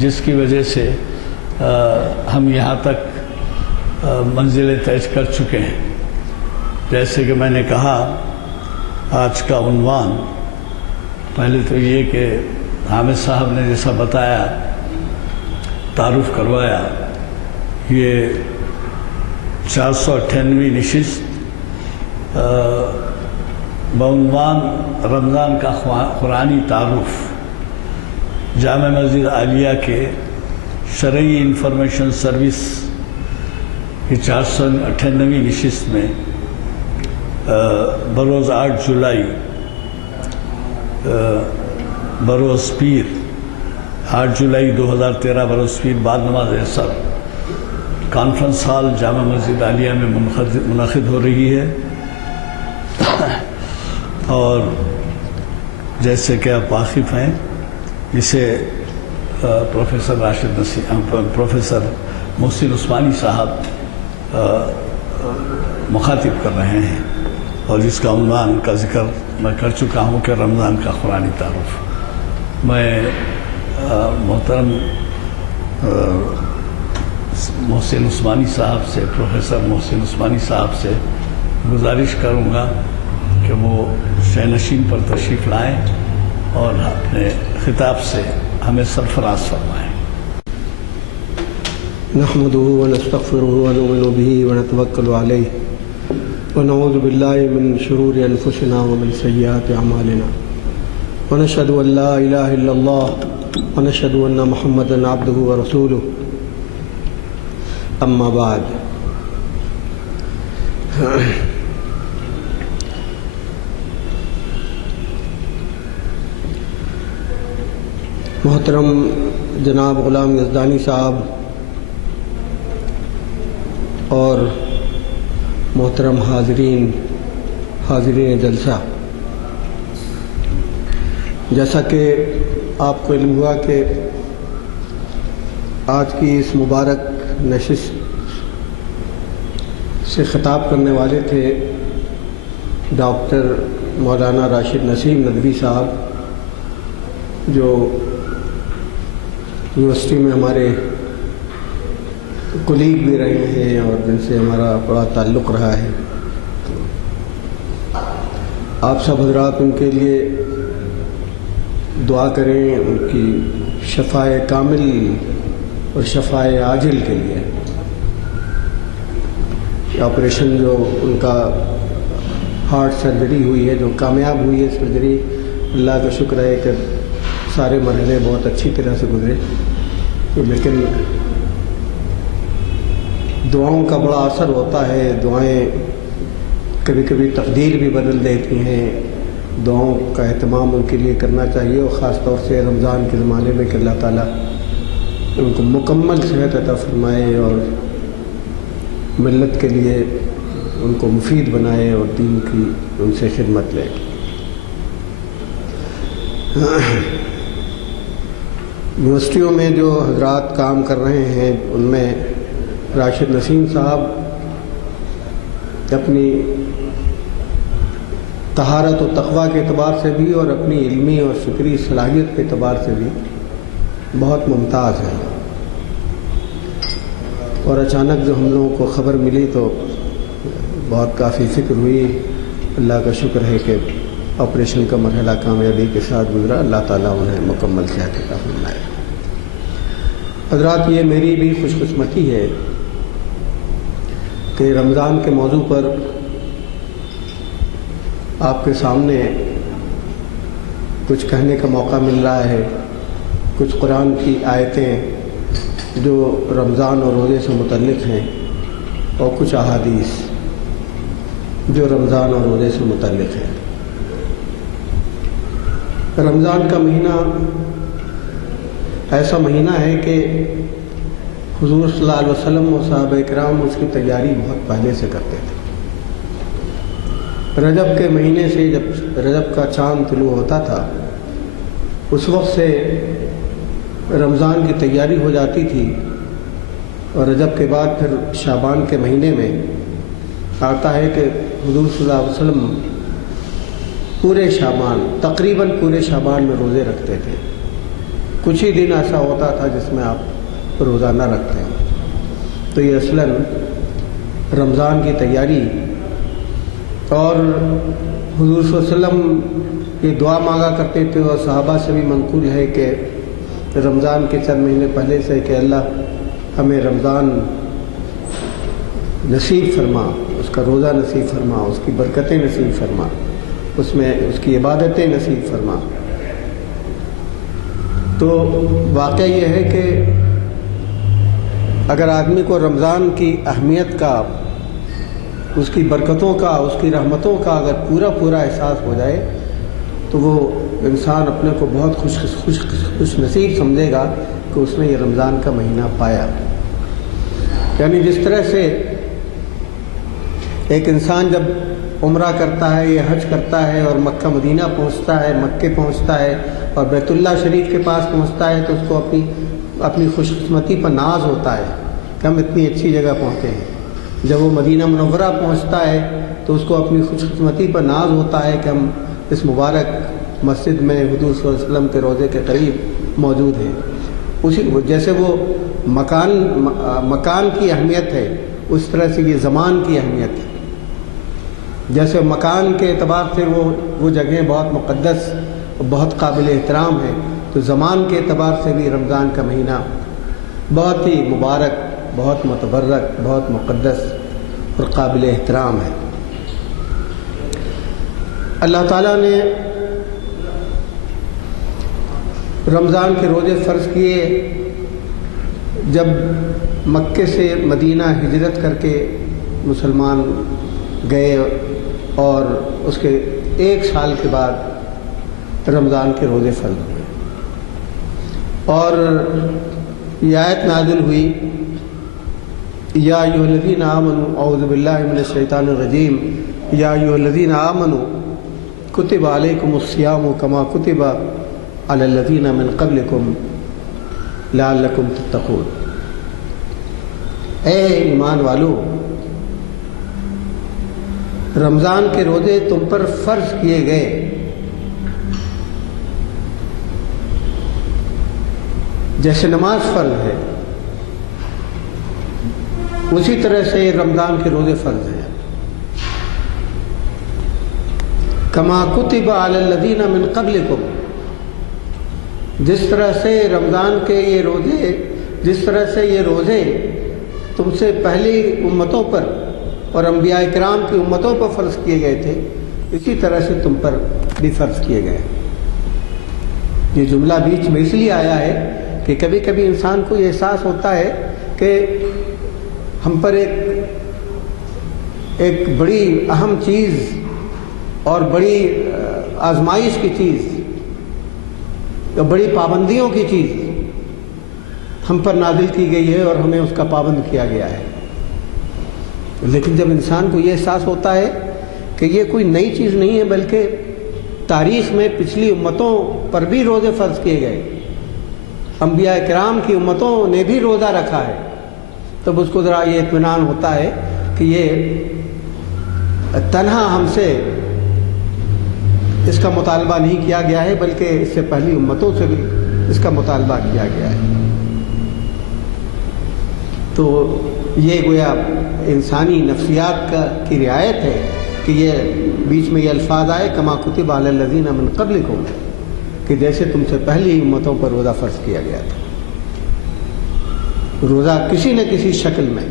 جس کی وجہ سے ہم یہاں تک منزلیں طے کر چکے ہیں۔ جیسے کہ میں نے کہا، آج کا عنوان پہلے تو یہ کہ حامد صاحب نے جیسا بتایا، تعارف کروایا، یہ 498ویں نشست بعنوان رمضان کا قرآنی تعارف جامع مسجد عالیہ کے شرعی انفارمیشن سروس کی 498ویں نشست میں بروز 8 جولائی بروز پیر 8 جولائی 2013 بروز پیر بعد نماز عصر کانفرنس ہال جامع مسجد عالیہ میں منعقد ہو رہی ہے۔ اور جیسے کہ آپ واقف ہیں، اسے پروفیسر راشد نسیم، پروفیسر محسن عثمانی صاحب مخاطب کر رہے ہیں، اور جس کا عنوان کا ذکر میں کر چکا ہوں کہ رمضان کا قرآنی تعارف۔ میں محترم محسن عثمانی صاحب سے، پروفیسر محسن عثمانی صاحب سے گزارش کروں گا کہ وہ شینشین پر تشریف لائیں اور اپنے خطاب سے ہمیں سرفراز فرمائیں۔ نحمده ونستغفره ونؤمن به ونتوکل علیہ ونعوذ باللہ من شرور انفسنا ومن سیئات اعمالنا ونشهد ان لا الہ الا اللہ ونشهد ان محمدا عبده ورسوله اما بعد۔ محترم جناب غلام یزدانی صاحب اور محترم حاضرین جلسہ، جیسا کہ آپ کو علم ہوا کہ آج کی اس مبارک نشست سے خطاب کرنے والے تھے ڈاکٹر مولانا راشد نسیم ندوی صاحب، جو یونیورسٹی میں ہمارے کولیگ بھی رہے ہیں اور جن سے ہمارا بڑا تعلق رہا ہے۔ آپ سب حضرات ان کے لیے دعا کریں، ان کی شفائے کامل اور شفائے عاجل کے لیے۔ آپریشن جو ان کا ہارٹ سرجری ہوئی ہے، جو کامیاب ہوئی ہے سرجری، اللہ کا شکر ہے کہ سارے مرحلے بہت اچھی طرح سے گزرے، لیکن دعاؤں کا بڑا اثر ہوتا ہے۔ دعائیں کبھی کبھی تقدیر بھی بدل دیتی ہیں۔ دعاؤں کا اہتمام ان کے لیے کرنا چاہیے، اور خاص طور سے رمضان کے زمانے میں کہ اللہ تعالیٰ ان کو مکمل صحت عطا فرمائے اور ملت کے لیے ان کو مفید بنائے اور دین کی ان سے خدمت لے۔ یونیورسٹیوں میں جو حضرات کام کر رہے ہیں، ان میں راشد نسیم صاحب اپنی طہارت و تقویٰ کے اعتبار سے بھی اور اپنی علمی اور فکری صلاحیت کے اعتبار سے بھی بہت ممتاز ہیں، اور اچانک جو ہم لوگوں کو خبر ملی تو بہت کافی فکر ہوئی۔ اللہ کا شکر ہے کہ آپریشن کا مرحلہ کامیابی کے ساتھ گزرا، اللہ تعالیٰ انہیں مکمل صحت عطا فرمائے۔ حضرات، یہ میری بھی خوش قسمتی ہے کہ رمضان کے موضوع پر آپ کے سامنے کچھ کہنے کا موقع مل رہا ہے، کچھ قرآن کی آیتیں جو رمضان اور روزے سے متعلق ہیں، اور کچھ احادیث جو رمضان اور روزے سے متعلق ہیں۔ رمضان کا مہینہ ایسا مہینہ ہے کہ حضور صلی اللہ علیہ وسلم اور صحابہ کرام اس کی تیاری بہت پہلے سے کرتے تھے۔ رجب کے مہینے سے جب رجب کا چاند طلوع ہوتا تھا، اس وقت سے رمضان کی تیاری ہو جاتی تھی، اور رجب کے بعد پھر شعبان کے مہینے میں آتا ہے کہ حضور صلی اللہ علیہ وسلم پورے شعبان، تقریباً پورے شعبان میں روزے رکھتے تھے، کچھ ہی دن ایسا ہوتا تھا جس میں آپ روزہ نہ رکھتے ہیں۔ تو یہ اصلاً رمضان کی تیاری، اور حضور صلی اللہ علیہ وسلم یہ دعا مانگا کرتے تھے، اور صحابہ سے بھی منقول ہے کہ رمضان کے چند مہینے پہلے سے کہ اللہ ہمیں رمضان نصیب فرما، اس کا روزہ نصیب فرما، اس کی برکتیں نصیب فرما، اس میں اس کی عبادتیں نصیب فرما۔ تو واقعہ یہ ہے کہ اگر آدمی کو رمضان کی اہمیت کا، اس کی برکتوں کا، اس کی رحمتوں کا اگر پورا احساس ہو جائے تو وہ انسان اپنے کو بہت خوش نصیب سمجھے گا کہ اس نے یہ رمضان کا مہینہ پایا۔ یعنی جس طرح سے ایک انسان جب عمرہ کرتا ہے یا حج کرتا ہے اور مکہ مدینہ پہنچتا ہے، مکے پہنچتا ہے اور بیت اللہ شریف کے پاس پہنچتا ہے، تو اس کو اپنی خوش قسمتی پر ناز ہوتا ہے کہ ہم اتنی اچھی جگہ پہنچے ہیں۔ جب وہ مدینہ منورہ پہنچتا ہے تو اس کو اپنی خوش قسمتی پر ناز ہوتا ہے کہ ہم اس مبارک مسجد میں حضور صلی اللہ علیہ وسلم کے روضے کے قریب موجود ہیں۔ جیسے وہ مکان کی اہمیت ہے، اس طرح سے یہ زمان کی اہمیت ہے۔ جیسے مکان کے اعتبار سے وہ جگہیں بہت مقدس، بہت قابل احترام ہے، تو زمان کے اعتبار سے بھی رمضان کا مہینہ بہت ہی مبارک، بہت متبرک، بہت مقدس اور قابل احترام ہے۔ اللہ تعالیٰ نے رمضان کے روزے فرض کیے جب مکے سے مدینہ ہجرت کر کے مسلمان گئے، اور اس کے 1 سال کے بعد رمضان کے روزے فرض ہوئے، اور یہ آیت نازل ہوئی، یا ایھا الذین آمنوا اعوذ باللہ من الشیطان الرجیم، یا ایھا الذین آمنوا کتب علیکم الصیام کما کتب علی الذین من قبلکم لعلکم تتقون۔ اے ایمان والو، رمضان کے روزے تم پر فرض کیے گئے جیسے نماز فرض ہے، اسی طرح سے رمضان کے روزے فرض ہیں۔ کما کتب علی الذین من قبلکم، جس طرح سے رمضان کے یہ روزے، جس طرح سے یہ روزے تم سے پہلی امتوں پر اور انبیاء کرام کی امتوں پر فرض کیے گئے تھے، اسی طرح سے تم پر بھی فرض کیے گئے۔ یہ جملہ بیچ میں اس لیے آیا ہے کہ کبھی کبھی انسان کو یہ احساس ہوتا ہے کہ ہم پر ایک بڑی اہم چیز اور بڑی آزمائش کی چیز، بڑی پابندیوں کی چیز ہم پر نازل کی گئی ہے اور ہمیں اس کا پابند کیا گیا ہے۔ لیکن جب انسان کو یہ احساس ہوتا ہے کہ یہ کوئی نئی چیز نہیں ہے، بلکہ تاریخ میں پچھلی امتوں پر بھی روزے فرض کیے گئے، انبیاء کرام کی امتوں نے بھی روزہ رکھا ہے، تب اس کو ذرا یہ اطمینان ہوتا ہے کہ یہ تنہا ہم سے اس کا مطالبہ نہیں کیا گیا ہے، بلکہ اس سے پہلی امتوں سے بھی اس کا مطالبہ کیا گیا ہے۔ تو یہ گویا انسانی نفسیات کی رعایت ہے کہ یہ بیچ میں یہ الفاظ آئے کما کتب علی الذین من قبلکم، کہ جیسے تم سے پہلی امتوں پر روزہ فرض کیا گیا تھا۔ روزہ کسی نہ کسی شکل میں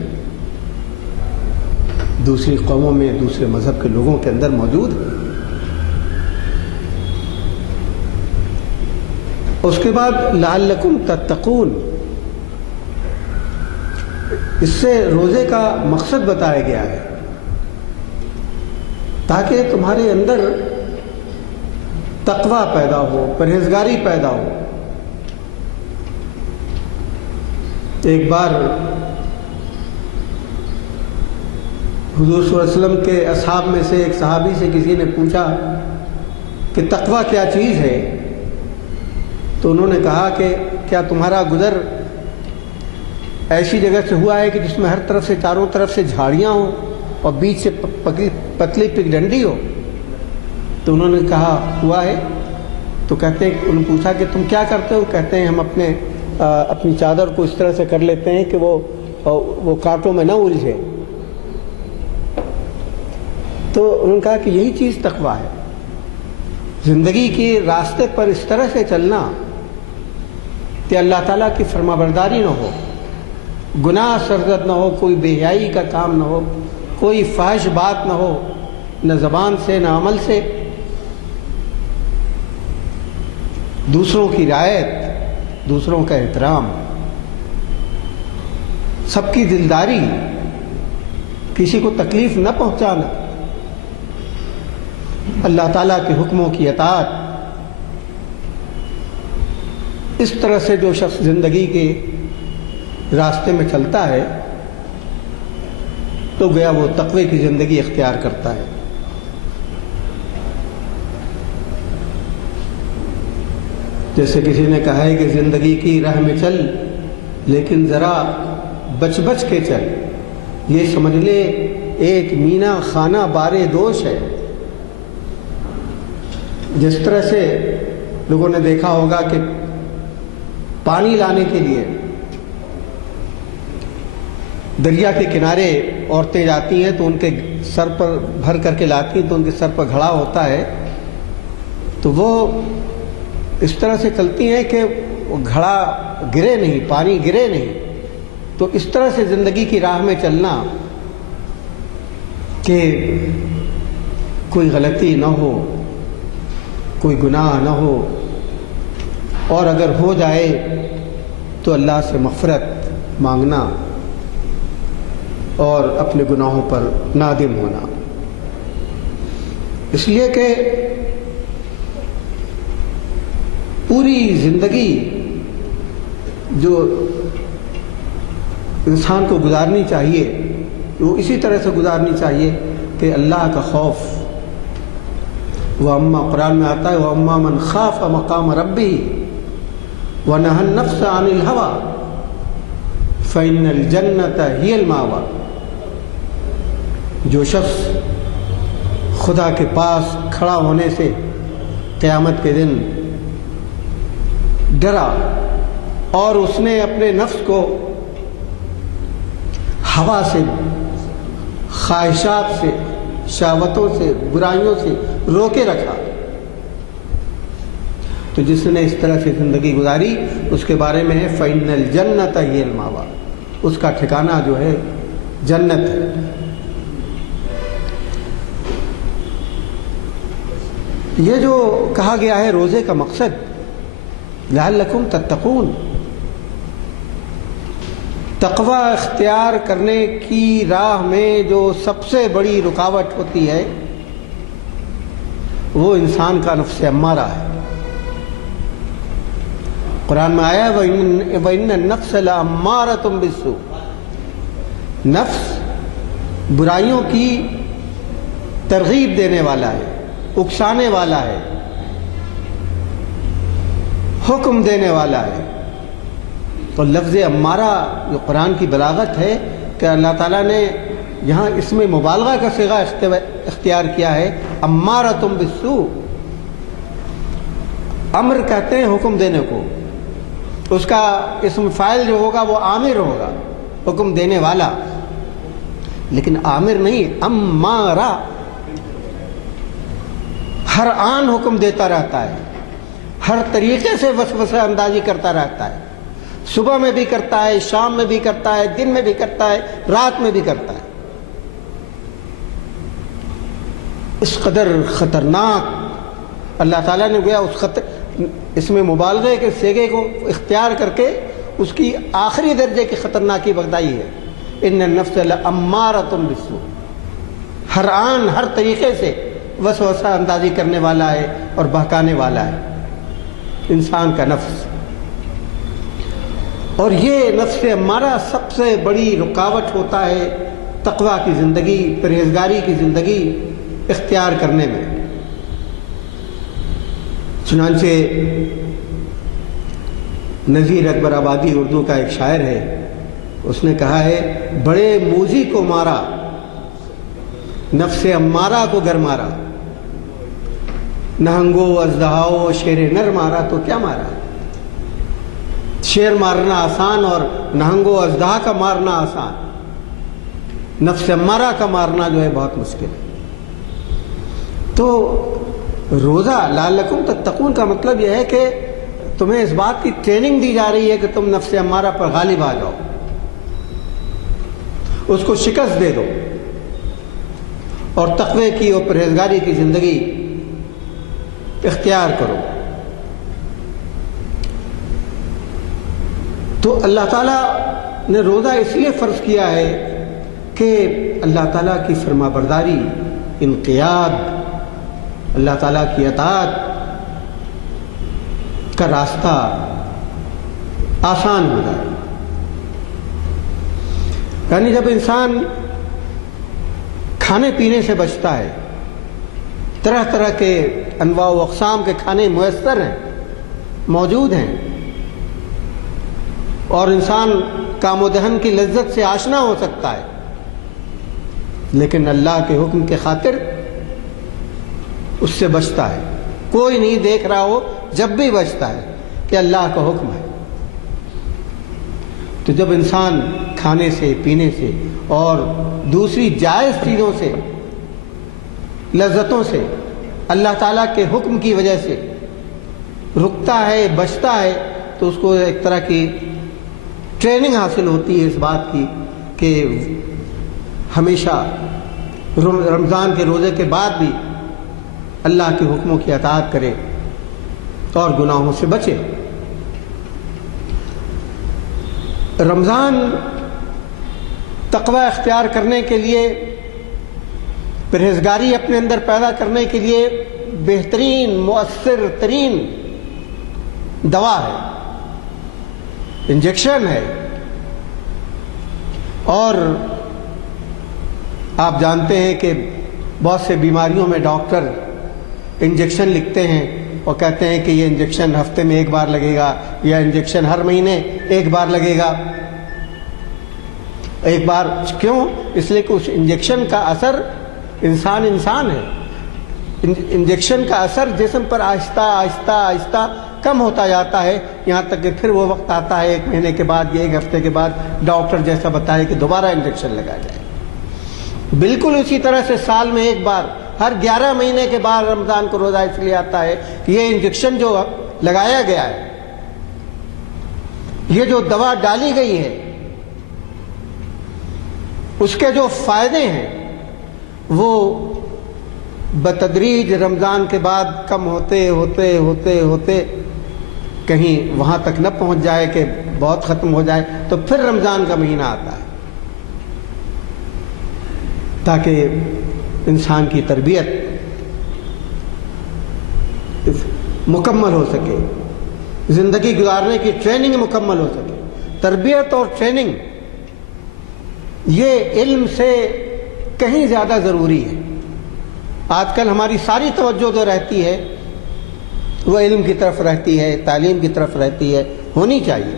دوسری قوموں میں، دوسرے مذہب کے لوگوں کے اندر موجود ہے۔ اس کے بعد لعلکم تتقون، اس سے روزے کا مقصد بتایا گیا ہے تاکہ تمہارے اندر تقویٰ پیدا ہو، پرہیزگاری پیدا ہو۔ ایک بار حضور صلی اللہ علیہ وسلم کے اصحاب میں سے ایک صحابی سے کسی نے پوچھا کہ تقویٰ کیا چیز ہے، تو انہوں نے کہا کہ کیا تمہارا گزر ایسی جگہ سے ہوا ہے کہ جس میں ہر طرف سے، چاروں طرف سے جھاڑیاں ہوں اور بیچ سے پتلی پگ ڈنڈی ہو؟ تو انہوں نے کہا ہوا ہے۔ تو کہتے ہیں، انہوں نے پوچھا کہ تم کیا کرتے ہو؟ کہتے ہیں ہم اپنی چادر کو اس طرح سے کر لیتے ہیں کہ وہ کانٹوں میں نہ الجھے۔ تو انہوں نے کہا کہ یہی چیز تقویٰ ہے، زندگی کے راستے پر اس طرح سے چلنا کہ اللہ تعالیٰ کی فرما برداری نہ ہو، گناہ سرزد نہ ہو، کوئی بے حیائی کا کام نہ ہو، کوئی فاحش بات نہ ہو، نہ زبان سے نہ عمل سے، دوسروں کی رعایت، دوسروں کا احترام، سب کی دلداری، کسی کو تکلیف نہ پہنچانا، اللہ تعالیٰ کے حکموں کی اطاعت۔ اس طرح سے جو شخص زندگی کے راستے میں چلتا ہے تو گویا وہ تقوی کی زندگی اختیار کرتا ہے۔ جیسے کسی نے کہا ہے کہ زندگی کی راہ میں چل لیکن ذرا بچ بچ کے چل، یہ سمجھ لے ایک مینا خانہ بارے دوش ہے۔ جس طرح سے لوگوں نے دیکھا ہوگا کہ پانی لانے کے لیے دریا کے کنارے عورتیں جاتی ہیں تو ان کے سر پر بھر کر کے لاتی ہیں تو ان کے سر پر گھڑا ہوتا ہے، تو وہ اس طرح سے چلتی ہیں کہ وہ گھڑا گرے نہیں، پانی گرے نہیں۔ تو اس طرح سے زندگی کی راہ میں چلنا کہ کوئی غلطی نہ ہو، کوئی گناہ نہ ہو، اور اگر ہو جائے تو اللہ سے مغفرت مانگنا اور اپنے گناہوں پر نادم ہونا۔ اس لیے کہ پوری زندگی جو انسان کو گزارنی چاہیے وہ اسی طرح سے گزارنی چاہیے کہ اللہ کا خوف، وَأَمَّا قرآن میں آتا ہے وَأَمَّا مَنْ خَافَ مَقَامَ رَبِّهِ وَنَهَى النَّفْسَ عَنِ الْهَوَىٰ فَإِنَّ الْجَنَّةَ هِيَ الْمَأْوَىٰ۔ جو شخص خدا کے پاس کھڑا ہونے سے قیامت کے دن ڈرا اور اس نے اپنے نفس کو ہوا سے، خواہشات سے، شہوتوں سے، برائیوں سے روکے رکھا، تو جس نے اس طرح سے زندگی گزاری اس کے بارے میں ہے فَإِنَّ الْجَنَّةَ هِيَ الْمَأْوَىٰ، اس کا ٹھکانہ جو ہے جنت ہے۔ یہ جو کہا گیا ہے روزے کا مقصد لعلکم تتقون، تقوی اختیار کرنے کی راہ میں جو سب سے بڑی رکاوٹ ہوتی ہے وہ انسان کا نفس امارہ ہے۔ قرآن میں آیا وَإِنَّ النَّفْسَ لَأَمَّارَةٌ بِالسُّوءِ، نفس برائیوں کی ترغیب دینے والا ہے، اکسانے والا ہے، حکم دینے والا ہے۔ تو لفظ امارہ جو قرآن کی بلاغت ہے کہ اللہ تعالیٰ نے یہاں اس میں مبالغہ کا صیغہ اختیار کیا ہے، امارۃ بالسوء۔ امر کہتے ہیں حکم دینے کو، اس کا اسم فاعل جو ہوگا وہ آمر ہوگا، حکم دینے والا، لیکن آمر نہیں، امارہ، ہر آن حکم دیتا رہتا ہے، ہر طریقے سے وسوسہ اندازی کرتا رہتا ہے، صبح میں بھی کرتا ہے، شام میں بھی کرتا ہے، دن میں بھی کرتا ہے، رات میں بھی کرتا ہے۔ اس قدر خطرناک اللہ تعالیٰ نے گویا اس میں مبالغے کے صیغے کو اختیار کر کے اس کی آخری درجے کی خطرناکی بتائی ہے، ان النفس لامارۃ بالسوء، ہر آن ہر طریقے سے وسوسہ اندازی کرنے والا ہے اور بہکانے والا ہے انسان کا نفس۔ اور یہ نفس امارہ سب سے بڑی رکاوٹ ہوتا ہے تقویٰ کی زندگی، پرہیزگاری کی زندگی اختیار کرنے میں۔ چنانچہ نذیر اکبر آبادی اردو کا ایک شاعر ہے، اس نے کہا ہے بڑے موذی کو مارا نفس امارہ کو گر مارا، نہنگو اژدہاؤ شیر نر مارا تو کیا مارا؟ شیر مارنا آسان اور نہنگو اژدہا کا مارنا آسان، نفس امارہ کا مارنا جو ہے بہت مشکل ہے۔ تو روزہ لعلکم تتقون کا مطلب یہ ہے کہ تمہیں اس بات کی ٹریننگ دی جا رہی ہے کہ تم نفس امارہ پر غالب آ جاؤ، اس کو شکست دے دو اور تقوی کی اور پرہیزگاری کی زندگی اختیار کرو۔ تو اللہ تعالیٰ نے روزہ اس لیے فرض کیا ہے کہ اللہ تعالیٰ کی فرما برداری، انقیاد، اللہ تعالیٰ کی اطاعت کا راستہ آسان ہو جائے۔ یعنی جب انسان کھانے پینے سے بچتا ہے، طرح طرح کے انواع و اقسام کے کھانے میسر ہیں، موجود ہیں، اور انسان کام و دہن کی لذت سے آشنا ہو سکتا ہے، لیکن اللہ کے حکم کے خاطر اس سے بچتا ہے۔ کوئی نہیں دیکھ رہا ہو جب بھی بچتا ہے کہ اللہ کا حکم ہے۔ تو جب انسان کھانے سے، پینے سے اور دوسری جائز چیزوں سے، لذتوں سے، اللہ تعالیٰ کے حکم کی وجہ سے رکتا ہے، بچتا ہے، تو اس کو ایک طرح کی ٹریننگ حاصل ہوتی ہے اس بات کی کہ ہمیشہ رمضان کے روزے کے بعد بھی اللہ کے حکموں کی اطاعت کرے اور گناہوں سے بچے۔ رمضان تقوی اختیار کرنے کے لیے، پرہیزگاری اپنے اندر پیدا کرنے کے لیے بہترین، مؤثر ترین دوا ہے، انجیکشن ہے۔ اور آپ جانتے ہیں کہ بہت سے بیماریوں میں ڈاکٹر انجیکشن لکھتے ہیں اور کہتے ہیں کہ یہ انجیکشن ہفتے میں ایک بار لگے گا، یا انجیکشن ہر مہینے ایک بار لگے گا۔ ایک بار کیوں؟ اس لیے کہ اس انجیکشن کا اثر انسان ہے، انجیکشن کا اثر جسم پر آہستہ آہستہ آہستہ کم ہوتا جاتا ہے، یہاں تک کہ پھر وہ وقت آتا ہے ایک مہینے کے بعد یا ایک ہفتے کے بعد ڈاکٹر جیسا بتائے کہ دوبارہ انجیکشن لگایا جائے۔ بالکل اسی طرح سے سال میں ایک بار، ہر 11 مہینے کے بعد رمضان کو روزہ اس لیے آتا ہے کہ یہ انجیکشن جو لگایا گیا ہے، یہ جو دوا ڈالی گئی ہے، اس کے جو فائدے ہیں وہ بتدریج رمضان کے بعد کم ہوتے ہوتے ہوتے ہوتے کہیں وہاں تک نہ پہنچ جائے کہ بہت ختم ہو جائے، تو پھر رمضان کا مہینہ آتا ہے تاکہ انسان کی تربیت مکمل ہو سکے، زندگی گزارنے کی ٹریننگ مکمل ہو سکے۔ تربیت اور ٹریننگ یہ علم سے کہیں زیادہ ضروری ہے۔ آج کل ہماری ساری توجہ جو رہتی ہے وہ علم کی طرف رہتی ہے، تعلیم کی طرف رہتی ہے، ہونی چاہیے،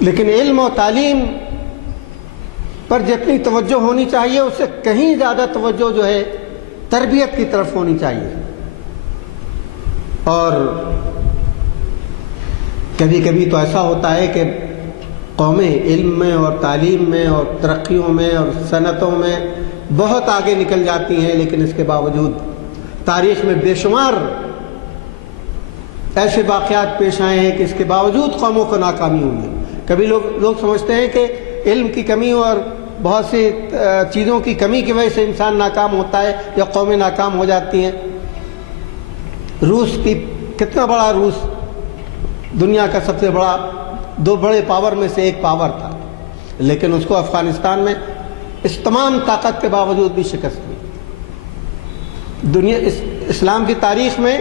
لیکن علم اور تعلیم پر جتنی توجہ ہونی چاہیے اس سے کہیں زیادہ توجہ جو ہے تربیت کی طرف ہونی چاہیے۔ اور کبھی کبھی تو ایسا ہوتا ہے کہ قومیں علم میں اور تعلیم میں اور ترقیوں میں اور صنعتوں میں بہت آگے نکل جاتی ہیں، لیکن اس کے باوجود تاریخ میں بے شمار ایسے واقعات پیش آئے ہیں کہ اس کے باوجود قوموں کو ناکامی ہوئی ہے۔ کبھی لوگ سمجھتے ہیں کہ علم کی کمی اور بہت سی چیزوں کی کمی کی وجہ سے انسان ناکام ہوتا ہے یا قومیں ناکام ہو جاتی ہیں۔ روس کی کتنا بڑا، روس دنیا کا سب سے بڑا، 2 بڑے پاور میں سے ایک پاور تھا، لیکن اس کو افغانستان میں اس تمام طاقت کے باوجود بھی شکست ہوئی۔ اسلام کی تاریخ میں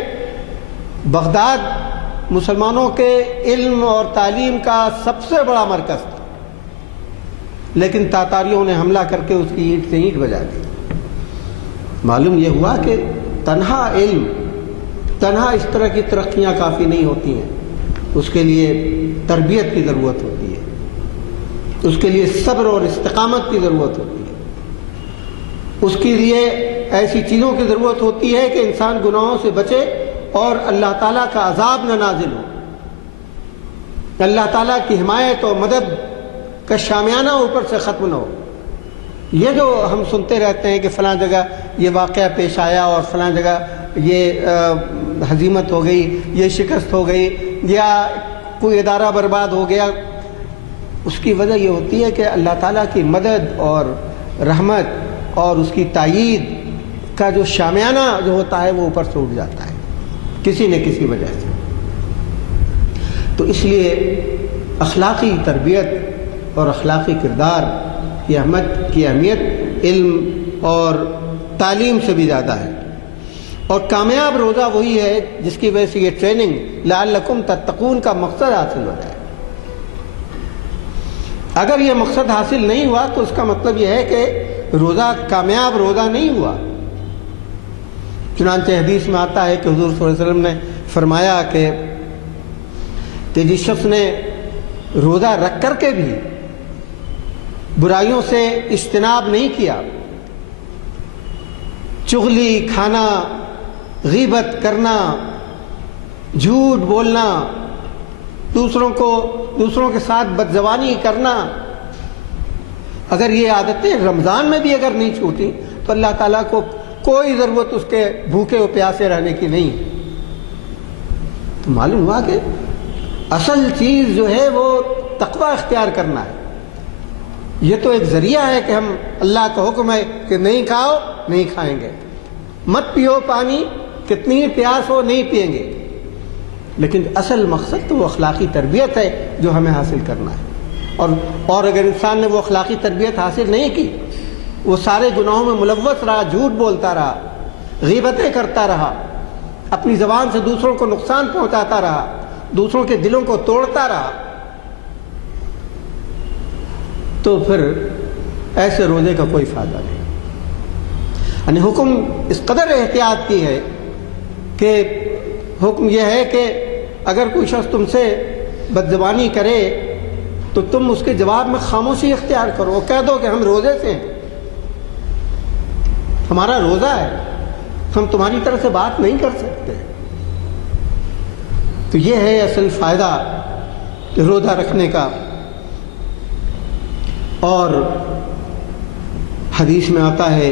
بغداد مسلمانوں کے علم اور تعلیم کا سب سے بڑا مرکز تھا، لیکن تاتاریوں نے حملہ کر کے اس کی اینٹ سے اینٹ بجا دی۔ معلوم یہ ہوا کہ تنہا علم، تنہا اس طرح کی ترقیاں کافی نہیں ہوتی ہیں، اس کے لیے تربیت کی ضرورت ہوتی ہے، اس کے لیے صبر اور استقامت کی ضرورت ہوتی ہے، اس کے لیے ایسی چیزوں کی ضرورت ہوتی ہے کہ انسان گناہوں سے بچے اور اللہ تعالیٰ کا عذاب نہ نازل ہو، اللہ تعالیٰ کی حمایت اور مدد کا شامیانہ اوپر سے ختم نہ ہو۔ یہ جو ہم سنتے رہتے ہیں کہ فلاں جگہ یہ واقعہ پیش آیا اور فلاں جگہ یہ ہزیمت ہو گئی، یہ شکست ہو گئی، یا کوئی ادارہ برباد ہو گیا، اس کی وجہ یہ ہوتی ہے کہ اللہ تعالیٰ کی مدد اور رحمت اور اس کی تائید کا جو شامیانہ جو ہوتا ہے وہ اوپر سے اٹھ جاتا ہے کسی نہ کسی وجہ سے۔ تو اس لیے اخلاقی تربیت اور اخلاقی کردار کی اہمیت علم اور تعلیم سے بھی زیادہ ہے، اور کامیاب روزہ وہی ہے جس کی وجہ سے یہ ٹریننگ لعلکم تتقون کا مقصد حاصل ہو جائے۔ اگر یہ مقصد حاصل نہیں ہوا تو اس کا مطلب یہ ہے کہ روزہ کامیاب روزہ نہیں ہوا۔ چنانچہ حدیث میں آتا ہے کہ حضور صلی اللہ علیہ وسلم نے فرمایا کہ جس شخص نے روزہ رکھ کر کے بھی برائیوں سے اجتناب نہیں کیا، چغلی کھانا، غیبت کرنا، جھوٹ بولنا، دوسروں کے ساتھ بدزبانی کرنا، اگر یہ عادتیں رمضان میں بھی اگر نہیں چھوٹی تو اللہ تعالیٰ کو کوئی ضرورت اس کے بھوکے و پیاسے رہنے کی نہیں۔ تو معلوم ہوا کہ اصل چیز جو ہے وہ تقوی اختیار کرنا ہے۔ یہ تو ایک ذریعہ ہے کہ ہم اللہ کا حکم ہے کہ نہیں کھاؤ، نہیں کھائیں گے، مت پیو پانی، کتنی پیاس ہو نہیں پئیں گے، لیکن اصل مقصد تو وہ اخلاقی تربیت ہے جو ہمیں حاصل کرنا ہے۔ اور اگر انسان نے وہ اخلاقی تربیت حاصل نہیں کی، وہ سارے گناہوں میں ملوث رہا، جھوٹ بولتا رہا، غیبتیں کرتا رہا، اپنی زبان سے دوسروں کو نقصان پہنچاتا رہا، دوسروں کے دلوں کو توڑتا رہا، تو پھر ایسے روزے کا کوئی فائدہ نہیں۔ یعنی حکم اس قدر احتیاط کی ہے کہ حکم یہ ہے کہ اگر کوئی شخص تم سے بدزبانی کرے تو تم اس کے جواب میں خاموشی اختیار کرو، کہہ دو کہ ہم روزے سے ہیں، ہمارا روزہ ہے، ہم تمہاری طرف سے بات نہیں کر سکتے۔ تو یہ ہے اصل فائدہ روزہ رکھنے کا۔ اور حدیث میں آتا ہے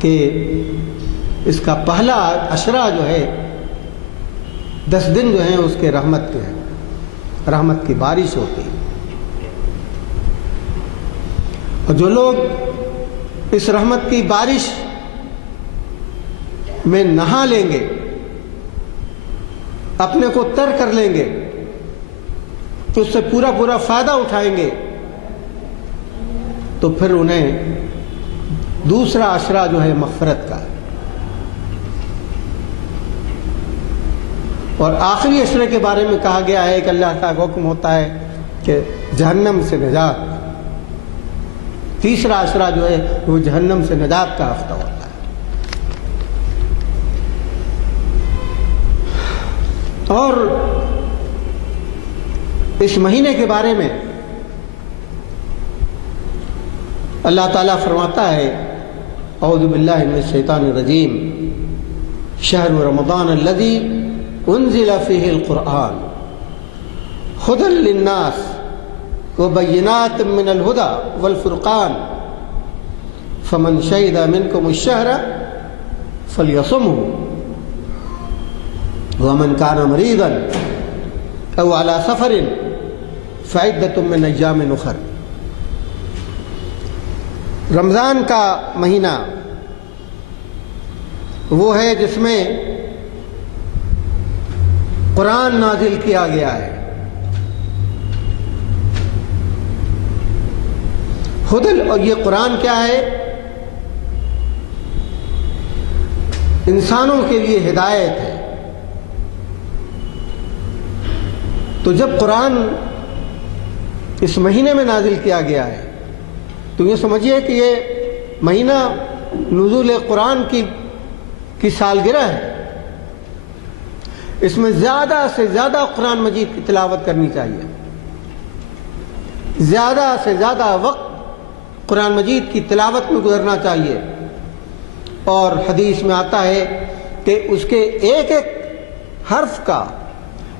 کہ اس کا پہلا عشرہ جو ہے، 10 دن جو ہیں اس کے رحمت کے ہیں، رحمت کی بارش ہوتی ہے، اور جو لوگ اس رحمت کی بارش میں نہا لیں گے، اپنے کو تر کر لیں گے، تو اس سے پورا فائدہ اٹھائیں گے، تو پھر انہیں دوسرا عشرہ جو ہے مغفرت کا ہے، اور آخری عشرے کے بارے میں کہا گیا ہے کہ اللہ کا حکم ہوتا ہے کہ جہنم سے نجات، تیسرا عشرہ جو ہے وہ جہنم سے نجات کا ہفتہ ہوتا ہے۔ اور اس مہینے کے بارے میں اللہ تعالیٰ فرماتا ہے، اعوذ باللہ من الشیطان الرجیم، شہر رمضان الذی انزل فیہ القرآن ھدی للناس وبینات من الہدی والفرقان فمن شہد منکم الشہر فلیصمہ ومن کان مریضا او علی سفر فعدۃ من ایام اخر۔ رمضان کا مہینہ وہ ہے جس میں قرآن نازل کیا گیا ہے، اور یہ قرآن کیا ہے؟ انسانوں کے لیے ہدایت ہے۔ تو جب قرآن اس مہینے میں نازل کیا گیا ہے تو یہ سمجھیے کہ یہ مہینہ نزول قرآن کی سالگرہ ہے، اس میں زیادہ سے زیادہ قرآن مجید کی تلاوت کرنی چاہیے، زیادہ سے زیادہ وقت قرآن مجید کی تلاوت میں گزرنا چاہیے، اور حدیث میں آتا ہے کہ اس کے ایک ایک حرف کا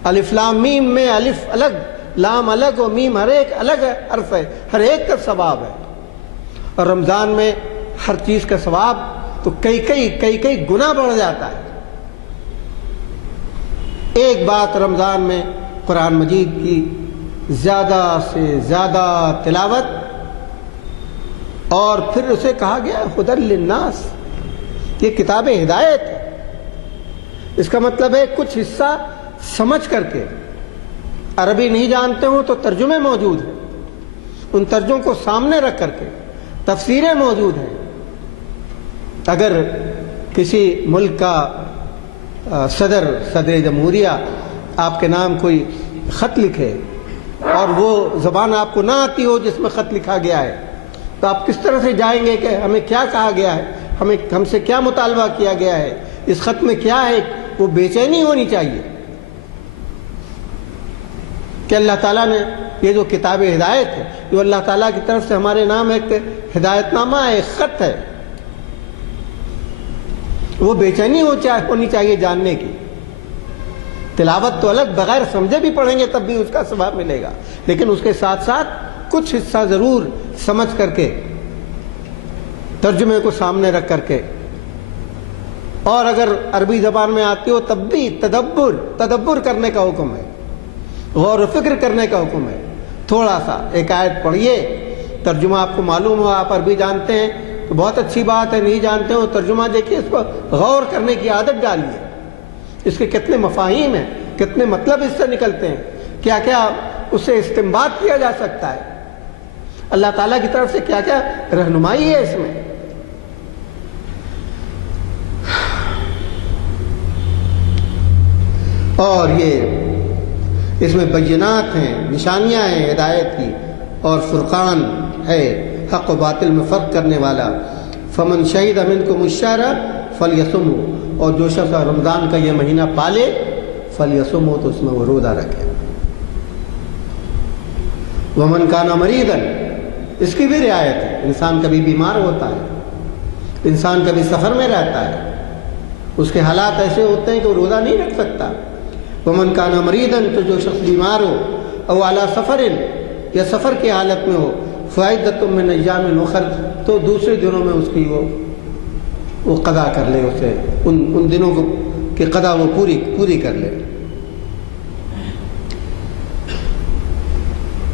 الف لام میم میں الف الگ، لام الگ اور میم ہر ایک الگ حرف ہے، ہر ایک کا ثواب ہے۔ اور رمضان میں ہر چیز کا ثواب تو کئی گنا بڑھ جاتا ہے۔ ایک بات رمضان میں قرآن مجید کی زیادہ سے زیادہ تلاوت، اور پھر اسے کہا گیا ہدی للناس، یہ کتاب ہدایت ہے۔ اس کا مطلب ہے کچھ حصہ سمجھ کر کے، عربی نہیں جانتے ہوں تو ترجمے موجود ہیں، ان ترجموں کو سامنے رکھ کر کے تفسیریں موجود ہیں۔ اگر کسی ملک کا صدر جمہوریہ آپ کے نام کوئی خط لکھے اور وہ زبان آپ کو نہ آتی ہو جس میں خط لکھا گیا ہے، تو آپ کس طرح سے جائیں گے کہ ہمیں کیا کہا گیا ہے، ہم سے کیا مطالبہ کیا گیا ہے، اس خط میں کیا ہے؟ وہ بے چینی ہونی چاہیے کہ اللہ تعالیٰ نے یہ جو کتاب ہدایت ہے، جو اللہ تعالیٰ کی طرف سے ہمارے نام ایک ہدایت نامہ ہے، ایک خط ہے، وہ بے چینی ہونی چاہیے جاننے کی۔ تلاوت تو الگ، بغیر سمجھے بھی پڑھیں گے تب بھی اس کا ثواب ملے گا، لیکن اس کے ساتھ ساتھ کچھ حصہ ضرور سمجھ کر کے، ترجمے کو سامنے رکھ کر کے، اور اگر عربی زبان میں آتی ہو تب بھی تدبر کرنے کا حکم ہے، غور و فکر کرنے کا حکم ہے۔ تھوڑا سا ایک آیت پڑھیے، ترجمہ آپ کو معلوم ہو، آپ عربی جانتے ہیں تو بہت اچھی بات ہے، نہیں جانتے ہو ترجمہ دیکھیے، اس پر غور کرنے کی عادت ڈالیے، اس کے کتنے مفاہیم ہیں، کتنے مطلب اس سے نکلتے ہیں، کیا کیا اس سے استنباط کیا جا سکتا ہے، اللہ تعالیٰ کی طرف سے کیا کیا رہنمائی ہے اس میں۔ اور یہ اس میں بینات ہیں، نشانیاں ہیں ہدایت کی، اور فرقان ہے، حق و باطل میں فرق کرنے والا۔ فمن شہد منکم الشہر فلیصمہ، اور جو شخص رمضان کا یہ مہینہ پالے فلیصمہ، تو اس میں وہ روزہ رکھے۔ ومن کان مریضا، اس کی بھی رعایت ہے، انسان کبھی بیمار ہوتا ہے، انسان کبھی سفر میں رہتا ہے، اس کے حالات ایسے ہوتے ہیں کہ وہ روزہ نہیں رکھ سکتا۔ ومن کان مریضا، تو جو شخص بیمار ہو، او علی سفر، یا سفر کی حالت میں ہو، فعدۃ من ایام اخر، تو دوسرے دنوں میں اس کی وہ قضا کر لے، اسے ان دنوں کی قضا وہ پوری کر لے۔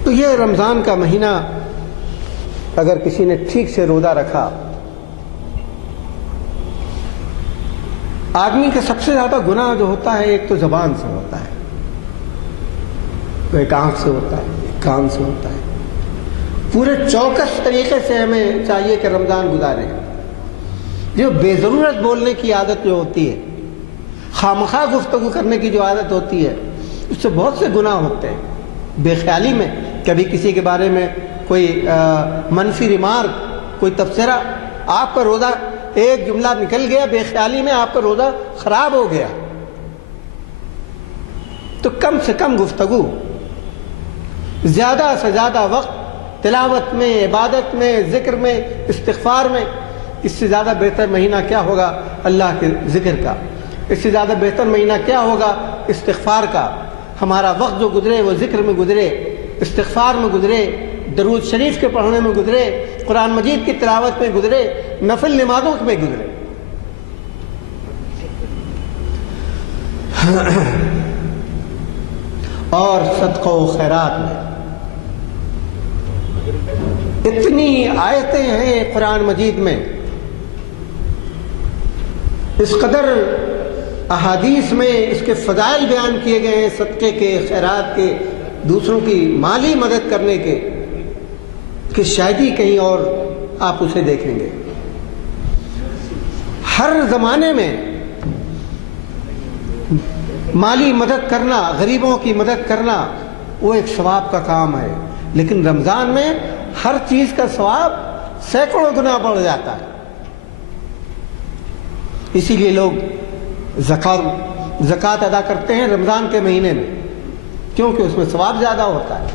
تو یہ رمضان کا مہینہ اگر کسی نے ٹھیک سے روزہ رکھا، آدمی کا سب سے زیادہ گناہ جو ہوتا ہے، ایک تو زبان سے ہوتا ہے، ایک آنکھ سے ہوتا ہے، ایک کان سے ہوتا ہے۔ پورے چوکس طریقے سے ہمیں چاہیے کہ رمضان گزارے۔ جو بے ضرورت بولنے کی عادت جو ہوتی ہے، خامخواہ گفتگو کرنے کی جو عادت ہوتی ہے، اس سے بہت سے گناہ ہوتے ہیں۔ بے خیالی میں کبھی کسی کے بارے میں کوئی منفی ریمارک، کوئی تبصرہ، آپ کا روزہ ایک جملہ نکل گیا بے خیالی میں، آپ کا روزہ خراب ہو گیا۔ تو کم سے کم گفتگو، زیادہ سے زیادہ وقت تلاوت میں، عبادت میں، ذکر میں، استغفار میں۔ اس سے زیادہ بہتر مہینہ کیا ہوگا اللہ کے ذکر کا؟ اس سے زیادہ بہتر مہینہ کیا ہوگا استغفار کا؟ ہمارا وقت جو گزرے وہ ذکر میں گزرے، استغفار میں گزرے، درود شریف کے پڑھنے میں گزرے، قرآن مجید کی تلاوت میں گزرے، نفل نمازوں میں گزرے۔ اور صدقہ و خیرات میں اتنی آیتیں ہیں قرآن مجید میں، اس قدر احادیث میں اس کے فضائل بیان کیے گئے ہیں، صدقے کے، خیرات کے، دوسروں کی مالی مدد کرنے کے، کہ شاید ہی کہیں اور آپ اسے دیکھیں گے۔ ہر زمانے میں مالی مدد کرنا، غریبوں کی مدد کرنا، وہ ایک ثواب کا کام ہے، لیکن رمضان میں ہر چیز کا ثواب سینکڑوں گنا بڑھ جاتا ہے۔ اسی لیے لوگ زکوٰۃ ادا کرتے ہیں رمضان کے مہینے میں، کیونکہ اس میں ثواب زیادہ ہوتا ہے۔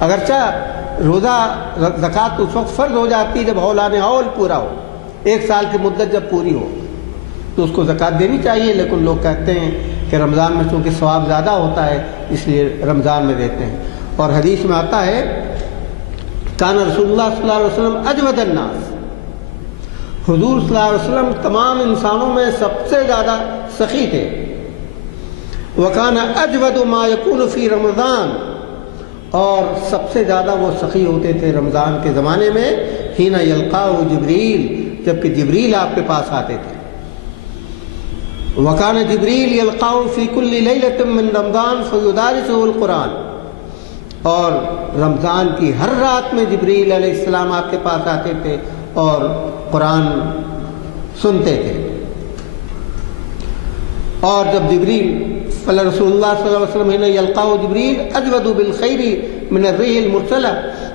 اگرچہ روزہ زکوٰۃ اس وقت فرض ہو جاتی ہے جب ہولان ہول پورا ہو، ایک سال کی مدت جب پوری ہو تو اس کو زکوٰۃ دینی چاہیے، لیکن لوگ کہتے ہیں کہ رمضان میں چونکہ ثواب زیادہ ہوتا ہے اس لیے رمضان میں دیتے ہیں۔ اور حدیث میں آتا ہے کان رسول اللہ صلی اللہ علیہ وسلم اجود الناس، حضور صلی اللہ علیہ وسلم تمام انسانوں میں سب سے زیادہ سخی تھے۔ وکان اجود ما یکون فی رمضان، اور سب سے زیادہ وہ سخی ہوتے تھے رمضان کے زمانے میں، حین یلقاہ جبریل، جبکہ جبریل آپ کے پاس آتے تھے۔ وکان جبریل یلقاہ فی کل لیلۃ من رمضان فیدارسہ القرآن، اور رمضان کی ہر رات میں جبریل علیہ السلام آپ کے پاس آتے تھے اور قرآن سنتے تھے۔ اور جب جبریل رسول اللہ صلی اللہ علیہ وسلم حین یلقاہ جبریل اجود بالخیر من الريح المرسلہ،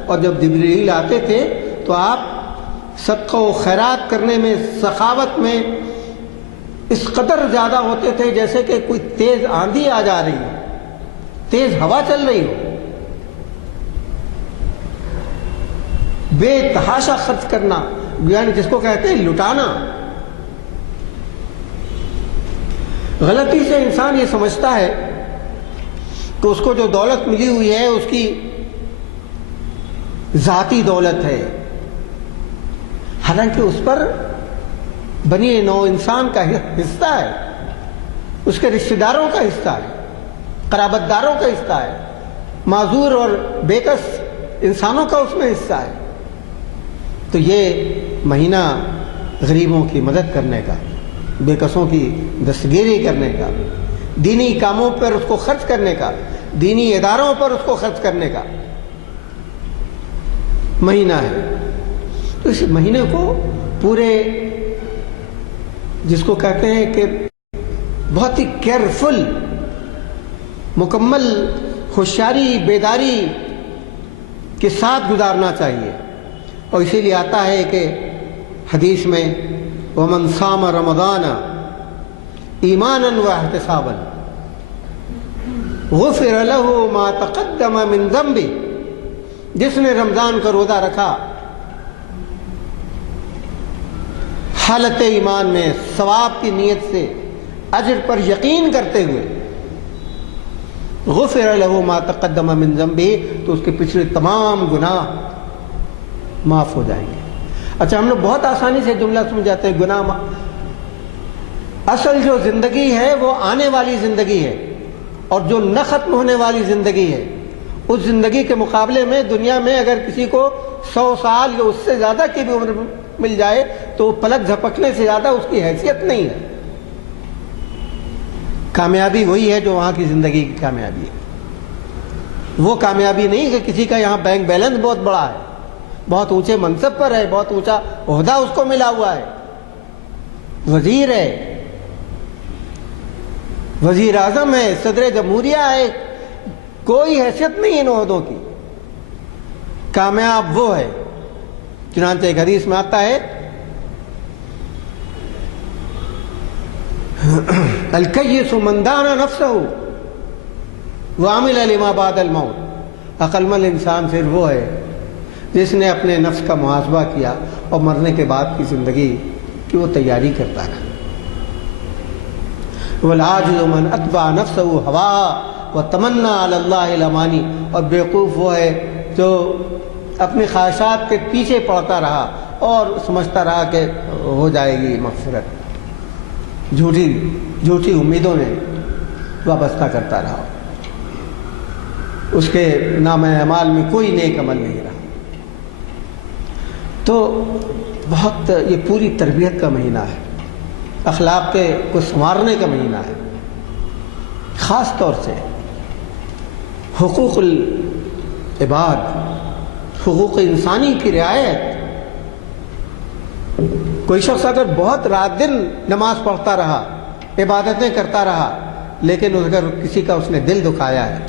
اور جب جبریل آتے تھے تو آپ صدقہ و خیرات کرنے میں، سخاوت میں اس قدر زیادہ ہوتے تھے جیسے کہ کوئی تیز آندھی آ جا رہی ہے، تیز ہوا چل رہی ہو۔ بے تحاشا خرچ کرنا، یعنی جس کو کہتے ہیں لٹانا۔ غلطی سے انسان یہ سمجھتا ہے کہ اس کو جو دولت ملی ہوئی ہے اس کی ذاتی دولت ہے، حالانکہ اس پر بنی نوع انسان کا حصہ ہے، اس کے رشتہ داروں کا حصہ ہے، قرابت داروں کا حصہ ہے، معذور اور بےکس انسانوں کا اس میں حصہ ہے۔ تو یہ مہینہ غریبوں کی مدد کرنے کا، بے کسوں کی دستگیری کرنے کا، دینی کاموں پر اس کو خرچ کرنے کا، دینی اداروں پر اس کو خرچ کرنے کا مہینہ ہے۔ تو اس مہینے کو پورے، جس کو کہتے ہیں کہ بہت ہی کیئرفل، مکمل ہوشیاری بیداری کے ساتھ گزارنا چاہیے۔ اور اسی لیے آتا ہے کہ حدیث میں وَمَنْ صَامَ رَمَضَانَ ایمانا واحتسابا غفر لہ ما تقدم من ذنبہ، جس نے رمضان کا روزہ رکھا حالت ایمان میں، ثواب کی نیت سے، اجر پر یقین کرتے ہوئے، غفر لہ ما تقدم من ذنبہ، تو اس کے پچھلے تمام گناہ معاف ہو جائیں گے۔ اچھا، ہم لوگ بہت آسانی سے جملہ سمجھ جاتے ہیں گناہ اصل جو زندگی ہے وہ آنے والی زندگی ہے، اور جو نہ ختم ہونے والی زندگی ہے، اس زندگی کے مقابلے میں دنیا میں اگر کسی کو 100 سال یا اس سے زیادہ کی بھی عمر مل جائے تو وہ پلک جھپکنے سے زیادہ اس کی حیثیت نہیں ہے۔ کامیابی وہی ہے جو وہاں کی زندگی کی کامیابی ہے۔ وہ کامیابی نہیں کہ کسی کا یہاں بینک بیلنس بہت بڑا ہے، بہت اونچے منصب پر ہے، بہت اونچا عہدہ اس کو ملا ہوا ہے، وزیر ہے، وزیر اعظم ہے، صدر جمہوریہ ہے، کوئی حیثیت نہیں ان عہدوں کی۔ کامیاب وہ ہے، چنانچہ ایک حدیث میں آتا ہے الکیس من دان نفسہ وعمل لما بعد الموت، عقل مند انسان صرف وہ ہے جس نے اپنے نفس کا محاسبہ کیا اور مرنے کے بعد کی زندگی کی وہ تیاری کرتا رہا۔ والعاجز من اتبع نفسہ ہواہا وتمنى علی اللہ الامانی، اور بیوقوف وہ ہے جو اپنی خواہشات کے پیچھے پڑتا رہا اور سمجھتا رہا کہ ہو جائے گی مغفرت، جھوٹی امیدوں نے وابستہ کرتا رہا، اس کے نام اعمال میں کوئی نیک عمل نہیں رہا۔ تو بہت یہ پوری تربیت کا مہینہ ہے، اخلاق کے کو سنوارنے کا مہینہ ہے، خاص طور سے حقوق العباد، حقوق انسانی کی رعایت۔ کوئی شخص اگر بہت رات دن نماز پڑھتا رہا، عبادتیں کرتا رہا، لیکن اگر کسی کا اس نے دل دکھایا ہے،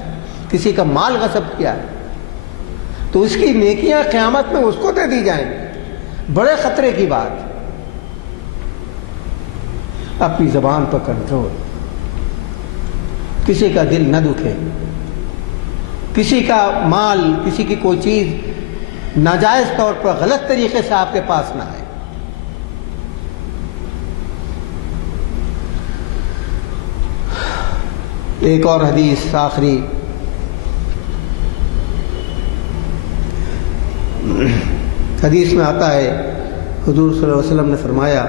کسی کا مال غصب کیا ہے، تو اس کی نیکیاں قیامت میں اس کو دے دی جائیں گی۔ بڑے خطرے کی بات۔ اپنی زبان پر کنٹرول، کسی کا دل نہ دکھے، کسی کا مال، کسی کی کوئی چیز ناجائز طور پر غلط طریقے سے آپ کے پاس نہ آئے۔ ایک اور حدیث آخری حدیث میں آتا ہے، حضور صلی اللہ علیہ وسلم نے فرمایا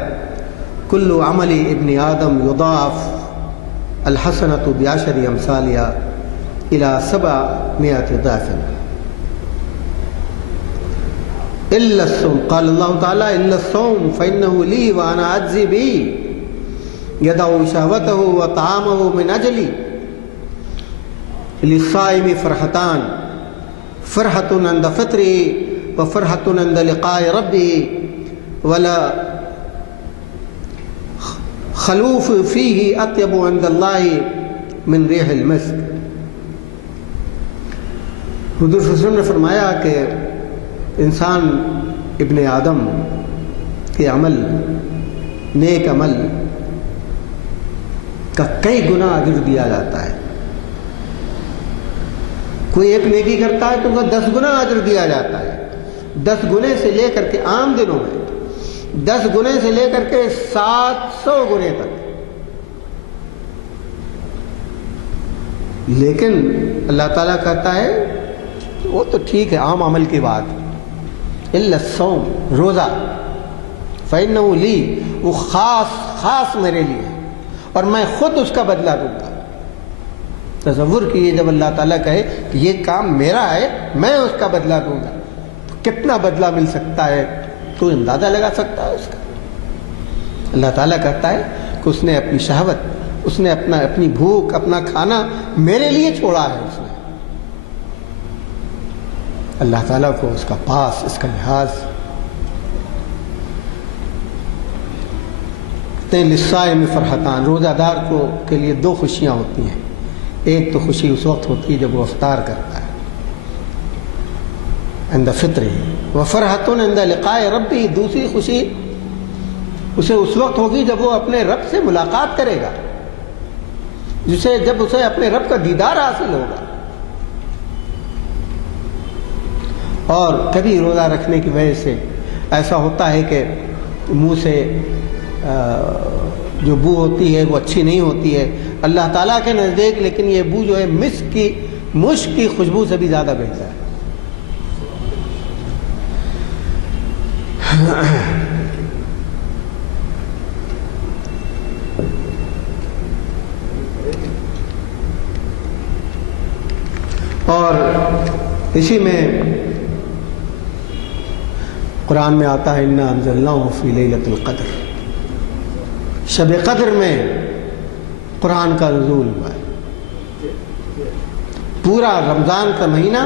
کل عمل ابن آدم یضاعف الحسنۃ بعشر امثالها الى 700 ضعف الا الصوم، قال اللہ تعالی الا الصوم فانه لي وانا اجزي به يدع شهوته وطعامه من اجلي للصائم فرحتان فرحة عند فطره وفرحة عند لقاء ربه ولا خلوف فيه اطيب عند الله من ريح المسك۔ حضور صلی اللہ علیہ وسلم نے فرمایا کہ انسان ابن آدم کے عمل، نیک عمل کا کئی گنا اجر دیا جاتا ہے۔ کوئی ایک نیکی کرتا ہے تو اس کا 10 گنا اجر دیا جاتا ہے، 10 گنے سے لے کر کے عام دنوں میں 10 گنے سے لے کر کے 700 گنے تک۔ لیکن اللہ تعالیٰ کہتا ہے وہ تو ٹھیک ہے، عام عمل کی بات، الا الصوم، روزہ، فإنه لی، وہ خاص میرے لیے اور میں خود اس کا بدلہ دوں گا۔ تصور کیجیے جب اللہ تعالیٰ کہے کہ یہ کام میرا ہے، میں اس کا بدلہ دوں گا، تو کتنا بدلہ مل سکتا ہے تو اندازہ لگا سکتا ہے اس کا۔ اللہ تعالیٰ کہتا ہے کہ اس نے اپنی شہوت، اس نے اپنی بھوک، اپنا کھانا میرے لیے چھوڑا ہے۔ اس نے اللہ تعالیٰ کو اس کا پاس، اس کا لحاظ۔ للصائم فرحتان، روزہ دار کے لیے 2 خوشیاں ہوتی ہیں۔ ایک تو خوشی اس وقت ہوتی ہے جب وہ افطار کرتا ہے، عند فطرہ، وفرحۃ عند لقاء ربہ، دوسری خوشی اسے اس وقت ہوگی جب وہ اپنے رب سے ملاقات کرے گا، جب اسے اپنے رب کا دیدار حاصل ہوگا۔ اور کبھی روزہ رکھنے کی وجہ سے ایسا ہوتا ہے کہ منہ سے جو بو ہوتی ہے وہ اچھی نہیں ہوتی ہے اللہ تعالیٰ کے نزدیک، لیکن یہ بو جو ہے مشک کی خوشبو سے بھی زیادہ بہتر ہے۔ اور اسی میں قرآن میں آتا ہے انا انزلناہ فی لیلۃ القدر، شب قدر میں قرآن کا نزول ہوا ہے۔ پورا رمضان کا مہینہ،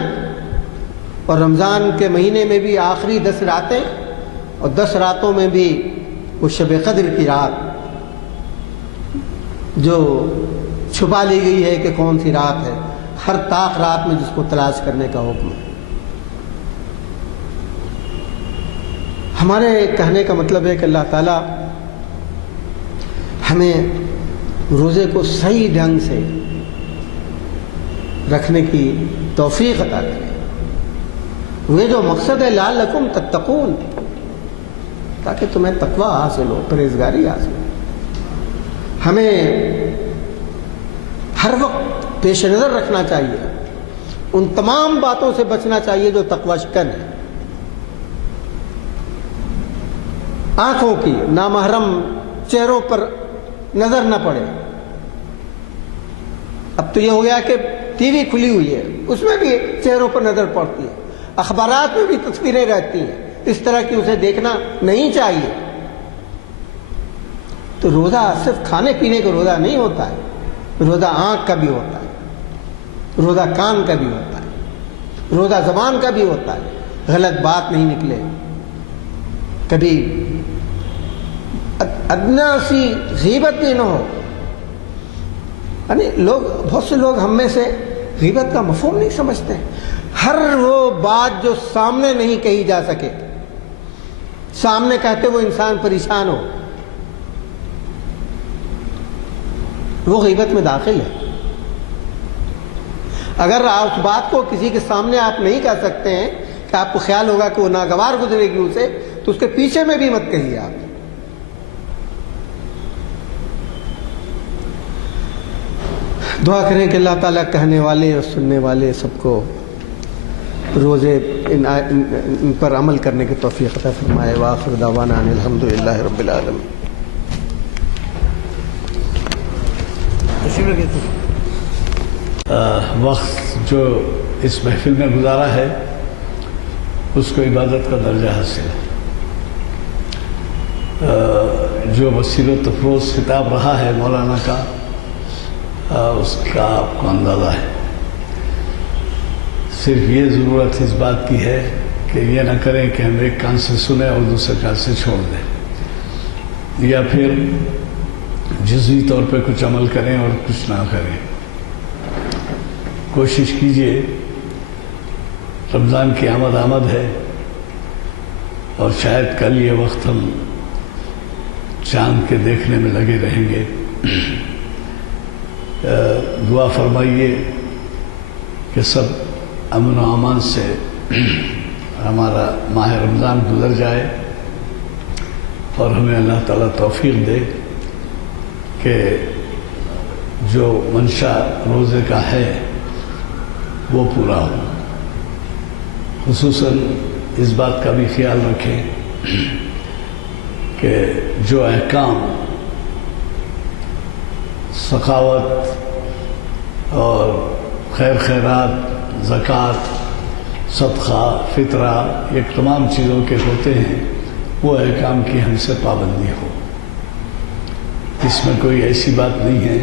اور رمضان کے مہینے میں بھی آخری 10 راتیں، اور 10 راتوں میں بھی وہ شب قدر کی رات جو چھپا لی گئی ہے کہ کون سی رات ہے، ہر طاق رات میں جس کو تلاش کرنے کا حکم ہے۔ ہمارے کہنے کا مطلب ہے کہ اللہ تعالیٰ ہمیں روزے کو صحیح ڈھنگ سے رکھنے کی توفیق عطا کرے۔ وہ جو مقصد ہے لعلکم تتقون، تاکہ تمہیں تقوی حاصل ہو، پرہیزگاری حاصل ہو۔ ہمیں ہر وقت پیش نظر رکھنا چاہیے، ان تمام باتوں سے بچنا چاہیے جو تقوی شکن ہے۔ آنکھوں کی نامحرم چہروں پر نظر نہ پڑے۔ اب تو یہ ہو گیا کہ ٹی وی کھلی ہوئی ہے، اس میں بھی چہروں پر نظر پڑتی ہے، اخبارات میں بھی تصویریں رہتی ہیں، اس طرح کی اسے دیکھنا نہیں چاہیے۔ تو روزہ صرف کھانے پینے کا روزہ نہیں ہوتا ہے، روزہ آنکھ کا بھی ہوتا ہے، روزہ کان کا بھی ہوتا ہے، روزہ زبان کا بھی ہوتا ہے، غلط بات نہیں نکلے، کبھی ادنا سی غیبت بھی نہ ہو۔ یعنی بہت سے لوگ ہم میں سے غیبت کا مفہوم نہیں سمجھتے۔ ہر وہ بات جو سامنے نہیں کہی جا سکے، سامنے کہتے وہ انسان پریشان ہو، وہ غیبت میں داخل ہے۔ اگر اس بات کو کسی کے سامنے آپ نہیں کہہ سکتے ہیں کہ آپ کو خیال ہوگا کہ وہ ناگوار گزرے گی اسے، تو اس کے پیچھے میں بھی مت کہیے آپ۔ دعا کریں کہ اللہ تعالیٰ کہنے والے اور سننے والے سب کو روزے ان پر عمل کرنے کی توفیق عطا فرمائے. وآخر دعوانا ان الحمدللہ رب العالمین. وقت جو اس محفل میں گزارا ہے اس کو عبادت کا درجہ حاصل ہے. جو بصیرت افروز خطاب رہا ہے مولانا کا اس کا آپ کو اندازہ ہے. صرف یہ ضرورت اس بات کی ہے کہ یہ نہ کریں کہ ہم ایک کان سے سنیں اور دوسرے کان سے چھوڑ دیں، یا پھر جزوی طور پہ کچھ عمل کریں اور کچھ نہ کریں. کوشش کیجئے، رمضان کی آمد ہے اور شاید کل یہ وقت ہم چاند کے دیکھنے میں لگے رہیں گے. دعا فرمائیے کہ سب امن و امان سے ہمارا ماہ رمضان گزر جائے اور ہمیں اللہ تعالیٰ توفیق دے کہ جو منشا روزے کا ہے وہ پورا ہو. خصوصاً اس بات کا بھی خیال رکھیں کہ جو احکام سخاوت اور خیر خیرات، زکوٰۃ، صدقہ، فطرہ، یہ تمام چیزوں کے ہوتے ہیں، وہ احکام کی ہم سے پابندی ہو. اس میں کوئی ایسی بات نہیں ہے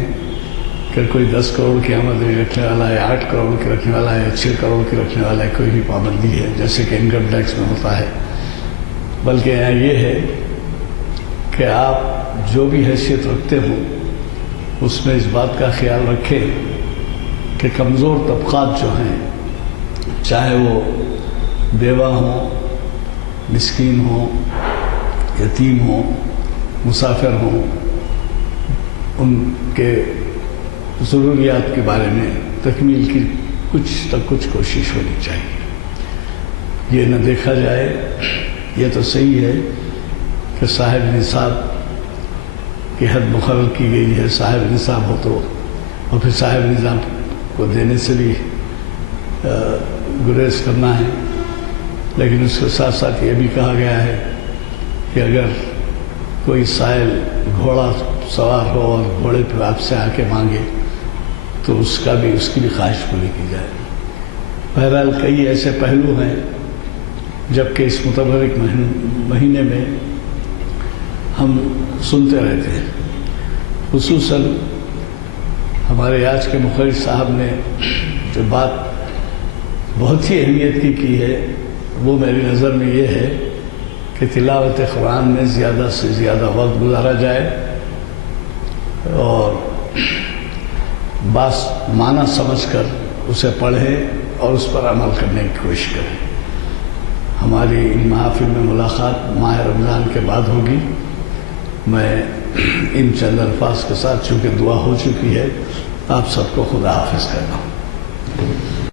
کہ کوئی 10 کروڑ کی آمدنی رکھنے والا ہے، 8 کروڑ کی رکھنے والا ہے، 6 کروڑ کی رکھنے والا ہے، کوئی بھی پابندی ہے جیسے کہ انکم ٹیکس میں ہوتا ہے. بلکہ یہاں یہ ہے کہ آپ جو بھی حیثیت رکھتے ہو اس میں اس بات کا خیال رکھیں کہ کمزور طبقات جو ہیں، چاہے وہ بیوہ ہوں، مسکین ہوں، یتیم ہوں، مسافر ہوں، ان کے ضروریات کے بارے میں تکمیل کی کچھ کوشش ہونی چاہیے. یہ نہ دیکھا جائے، یہ تو صحیح ہے کہ صاحب نصاب کی حد مقرر کی گئی ہے، صاحب نصاب ہو تو، اور پھر صاحب نظام کو دینے سے بھی گریز کرنا ہے. لیکن اس کے ساتھ ساتھ یہ بھی کہا گیا ہے کہ اگر کوئی سائل گھوڑا سوار ہو اور گھوڑے پہ آپ سے آ کے مانگے تو اس کی بھی خواہش پوری کی جائے. بہرحال کئی ایسے پہلو ہیں جبکہ اس متبرک مہینے میں ہم سنتے رہتے ہیں. خصوصاً ہمارے آج کے مقرر صاحب نے جو بات بہت ہی اہمیت کی ہے وہ میری نظر میں یہ ہے کہ تلاوت قرآن میں زیادہ سے زیادہ وقت گزارا جائے اور بات معنی سمجھ کر اسے پڑھیں اور اس پر عمل کرنے کی کوشش کریں. ہماری ان محافل میں ملاقات ماہ رمضان کے بعد ہوگی. میں ان چند الفاظ کے ساتھ چونکہ دعا ہو چکی ہے، آپ سب کو خدا حافظ کہتا ہوں.